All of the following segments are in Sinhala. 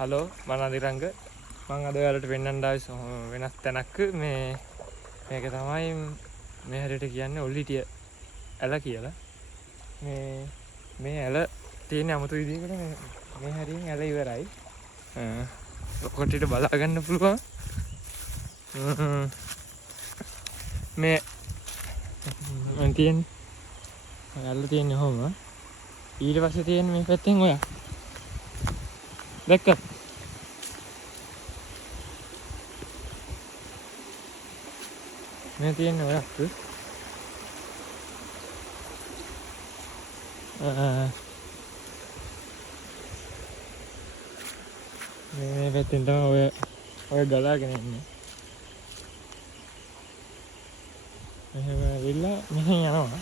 හලෝ මම අදිරංග මම අද ඔයාලට පෙන්වන්න ආවේ වෙනස් තැනක් මේක තමයි මේ හැරයට කියන්නේ ඔල්ලිටිය ඇල කියලා මේ ඇල තියෙන 아무තු විදිහකට මේ හැරියෙන් ඇල ඉවරයි ඔකට බලා ගන්න පුළුවන් මේ තියෙන්නේ ඇල තියෙන්නේ කොහොම ඊට පස්සේ තියෙන්නේ මේ පැත්තෙන් ඔයා දැක්කද මේ තියෙන්නේ ඔයක් මේ පැත්තෙන් තමයි ඔය ගලාගෙන ඉන්නේ මෙහෙම ඇවිල්ලා මෙහෙන් යනවා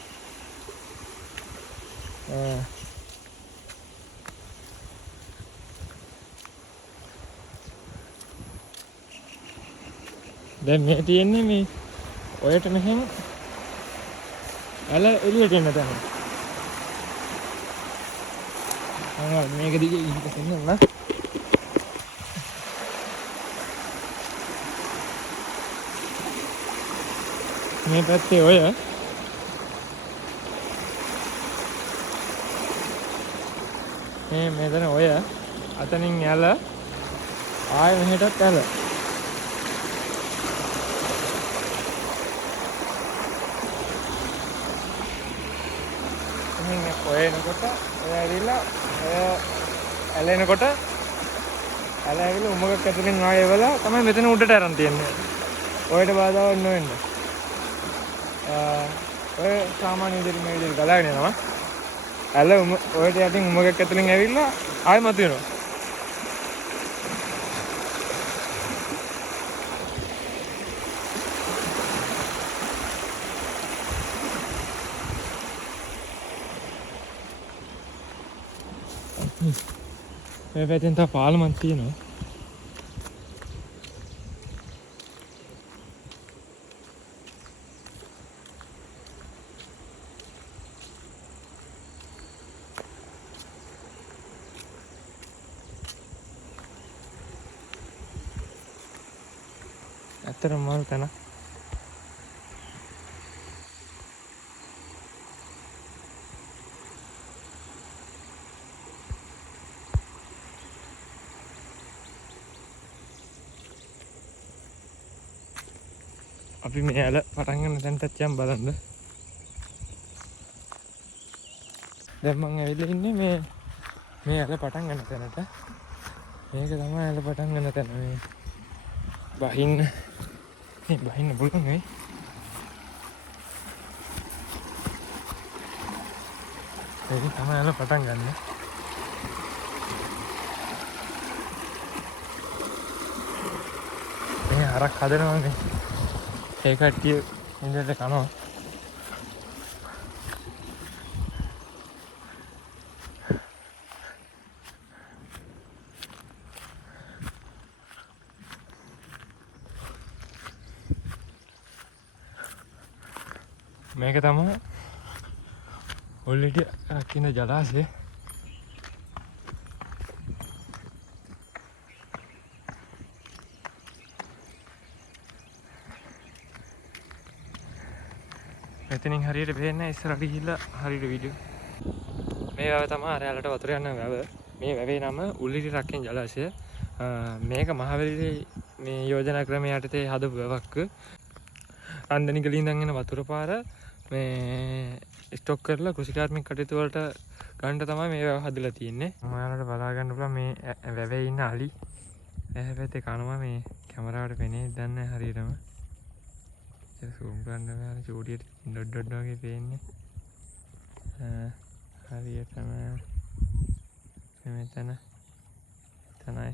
දැන් මේ තියෙන්නේ මේ ඔයට මෙහෙම ඇල එළියට එන්න තැන. මේක දිගේ ඉහිට පෙන්නන්න. මේ පැත්තේ ඔය මෙතන ඔය අතනින් ඇල ආයෙ මෙහෙටත් ඇල ඔය එනකොට ඔය ඇවිල්ලා ඔය ඇල එනකොට ඇල ඇවිල්ලා උමගක් ඇතුලෙන් ආයෙ එවලා තමයි මෙතන උඩට අරන් තියන්නේ. ඔයට බාධාවක් නොවෙන්න. ඔය සාමාන්‍ය විදිහට මේ විදිහට ගලාගෙන යනවා. ඇල ඔයට යටින් උමගක් ඇතුලෙන් ඇවිල්ලා ආයෙ මතුවෙනවා. මේ පැත්තෙන් තව පාලමක් තියෙනවා. ඇත්තටම මාල් තැනක්. අපි මේ ඇල පටන් ගන්න තැනට යම් බලන්න. දැන් මම ඇවිල්ලා ඉන්නේ මේ ඇල පටන් ගන්න තැනට. මේක තමයි ඇල පටන් ගන්න තැන. මේ බහින්න පුළුවන් නෙවෙයි. මේක තමයි ඇල පටන් ගන්න. මේ හරක් හදනවානේ. ඒ කට්ටිය ඉඳලා කනවා. මේක තමයි ඔල්ලිටිය රකින්න ජලාශය. මෙතනින් හරියට පේන්නේ ඉස්සරහට ගිහිල්ලා හරියට වීඩියෝ. මේ වැව තමයි අර ඇලට වතුර යන වැව. මේ වැවේ නම උල්ලිටි රක්කෙන් ජලාශය. මේක මහවැලි මේ යෝජනා ක්‍රමය යටතේ හදපු වැවක්. රන්දනිකලින් ඉඳන් එන වතුර පාර මේ ස්ටොක් කරලා කෘෂිකාර්මික කටයුතු වලට ගන්න තමයි මේ වැව හදලා තියෙන්නේ. ඔයාලට බලා ගන්න පුළුවන් මේ වැවේ ඉන්න අලි. එහේ පැත්තේ කනවා මේ කැමරාවට පෙනේ දන්නේ හරියටම. සූම් කරන්න බෑ චූටියට ඩොට් ඩොට් වගේ පේන්නේ. හරියටම මෙතන තමයි.